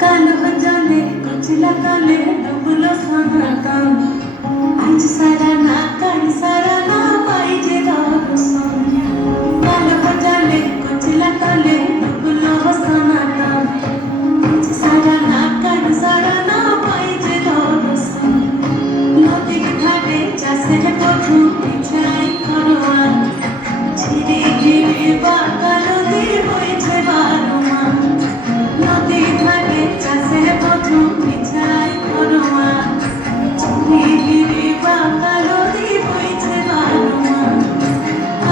कालो जाने कुचला काले डुबलो सनातन आज सारा ना काई सारा ना पाई जे दर्शन कालो जाने कुचला काले डुबलो सनातन आज सारा ना काई सारा ना पाई जे दर्शन नदी घाटे चासे कठु बिछाई करवान ছিড়ে গিরে বাগালো দিয়ে বইছে বারোমা নদী ঘাটে চাষের পথু বিছাই করোমা ছিড়ে গিরে বাগালো দিয়ে বইছে বারোমা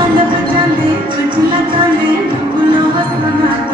আলো চাঁদে উঠলা কালে ডুবলো হাসনা